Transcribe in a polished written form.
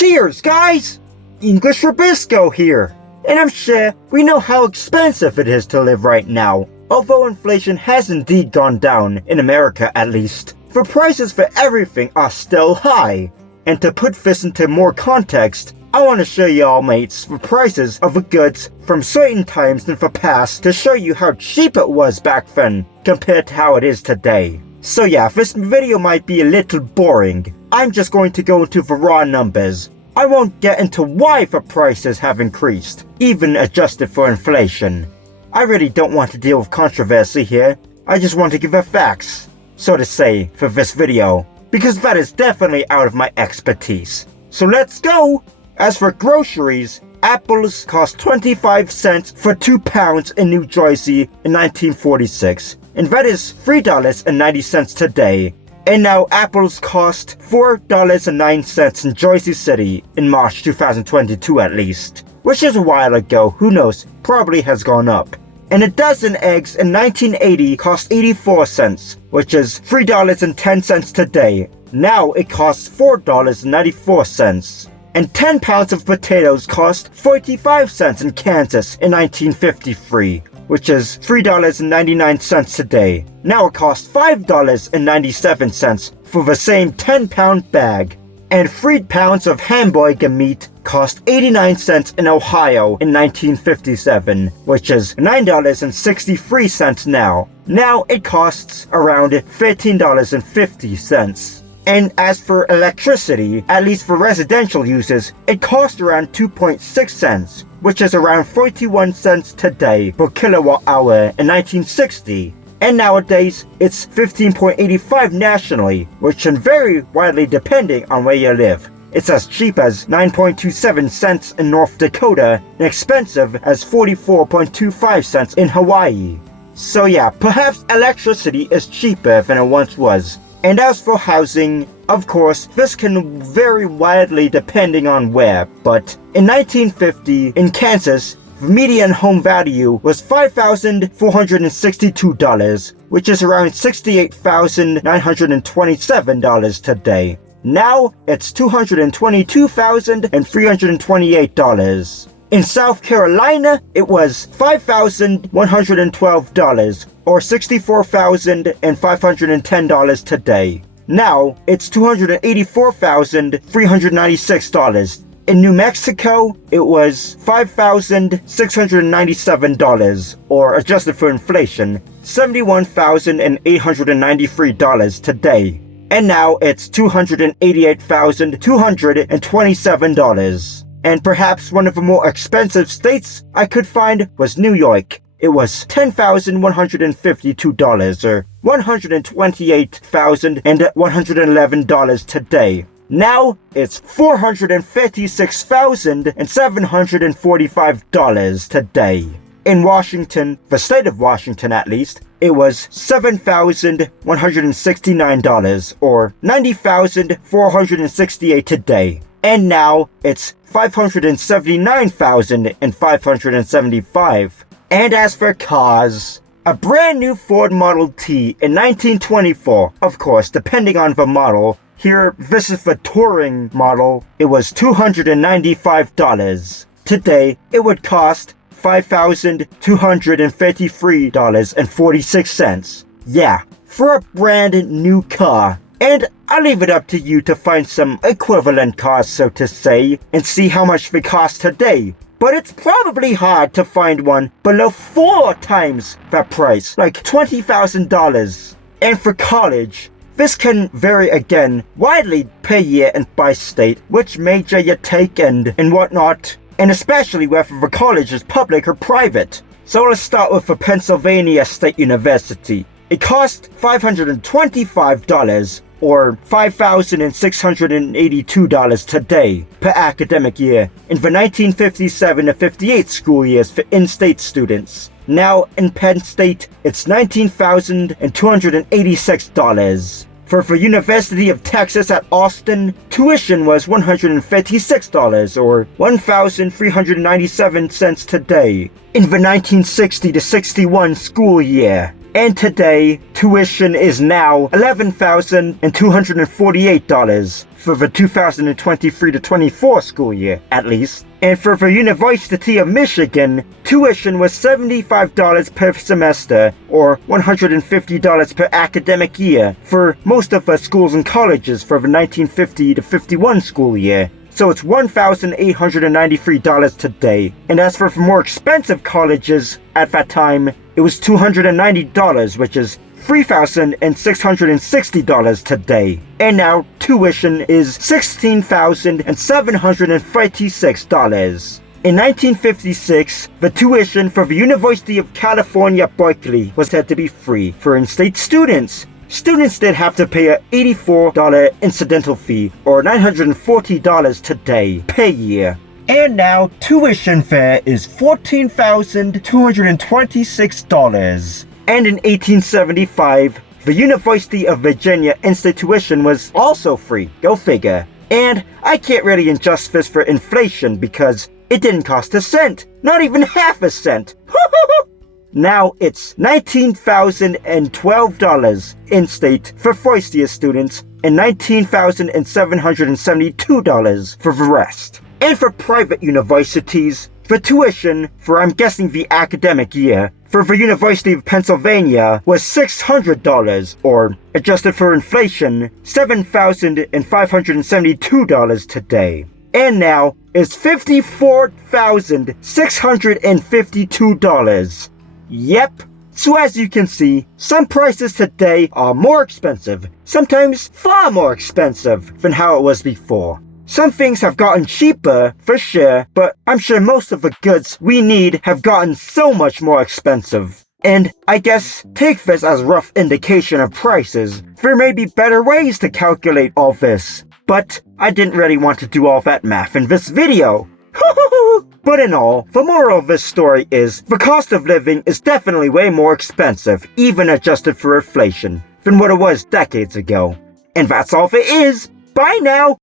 Cheers, guys! English Rabisco here. And I'm sure we know how expensive it is to live right now. Although inflation has indeed gone down, in America at least, the prices for everything are still high. And to put this into more context, I want to show y'all mates the prices of the goods from certain times in the past to show you how cheap it was back then compared to how it is today. So yeah, this video might be a little boring. I'm just going to go into the raw numbers. I won't get into why the prices have increased, even adjusted for inflation. I really don't want to deal with controversy here. I just want to give the facts, so to say, for this video, because that is definitely out of my expertise. So let's go! As for groceries, apples cost 25 cents for 2 pounds in New Jersey in 1946, and that is $3.90 today. And now apples cost $4.09 in Jersey City in March 2022 at least, which is a while ago, who knows, probably has gone up. And a dozen eggs in 1980 cost 84 cents, which is $3.10 today. Now it costs $4.94. And 10 pounds of potatoes cost 45 cents in Kansas in 1953, which is $3.99 today. Now it costs $5.97 for the same 10-pound bag. And 3 pounds of hamburger meat cost 89 cents in Ohio in 1957, which is $9.63 now. Now it costs around $13.50. And as for electricity, at least for residential uses, it costs around 2.6 cents, which is around 41 cents today per kilowatt hour in 1960. And nowadays, it's 15.85 nationally, which can vary widely depending on where you live. It's as cheap as 9.27 cents in North Dakota and expensive as 44.25 cents in Hawaii. So yeah, perhaps electricity is cheaper than it once was. And as for housing, of course, this can vary widely depending on where, but in 1950, in Kansas, the median home value was $5,462, which is around $68,927 today. Now, it's $222,328. In South Carolina, it was $5,112, or $64,510 today. Now, it's $284,396. In New Mexico, it was $5,697, or adjusted for inflation, $71,893 today. And now it's $288,227. And perhaps one of the more expensive states I could find was New York. It was $10,152, or $128,111 today. Now it's $456,745 today. In Washington, the state of Washington at least, it was $7,169, or $90,468 today. And now it's $579,575. And as for cars, a brand new Ford Model T in 1924, of course, depending on the model. Here, this is the touring model. It was $295. Today, it would cost $5,233.46. Yeah, for a brand new car. And I'll leave it up to you to find some equivalent cars, so to say, and see how much they cost today. But it's probably hard to find one below 4 times that price, like $20,000. And for college, this can vary again widely per year and by state, which major you take and whatnot, and especially whether the college is public or private. So let's start with the Pennsylvania State University. It cost $525, or $5,682 today per academic year in the 1957 to 58 school years for in-state students. Now in Penn State, it's $19,286. For the University of Texas at Austin, tuition was $156, or $1,397 today in the 1960 to 61 school year. And today, tuition is now $11,248 for the 2023-24 school year, at least. And for the University of Michigan, tuition was $75 per semester, or $150 per academic year, for most of the schools and colleges for the 1950-51 school year. So it's $1,893 today. And as for more expensive colleges at that time, it was $290, which is $3,660 today. And now tuition is $16,756. In 1956, the tuition for the University of California, Berkeley was said to be free for in-state students. Students did have to pay an $84 incidental fee, or $940 today, per year. And now, tuition fare is $14,226. And in 1875, the University of Virginia in-state tuition was also free, go figure. And I can't really adjust this for inflation because it didn't cost a cent, not even half a cent. Now it's $19,012 in-state for first-year students and $19,772 for the rest. And for private universities, the tuition for, I'm guessing, the academic year for the University of Pennsylvania was $600, or, adjusted for inflation, $7,572 today. And now it's $54,652. Yep. So as you can see, some prices today are more expensive, sometimes far more expensive than how it was before. Some things have gotten cheaper, for sure, but I'm sure most of the goods we need have gotten so much more expensive. And I guess take this as a rough indication of prices. There may be better ways to calculate all this, but I didn't really want to do all that math in this video. But in all, the moral of this story is the cost of living is definitely way more expensive, even adjusted for inflation, than what it was decades ago. And that's all there is. Bye now!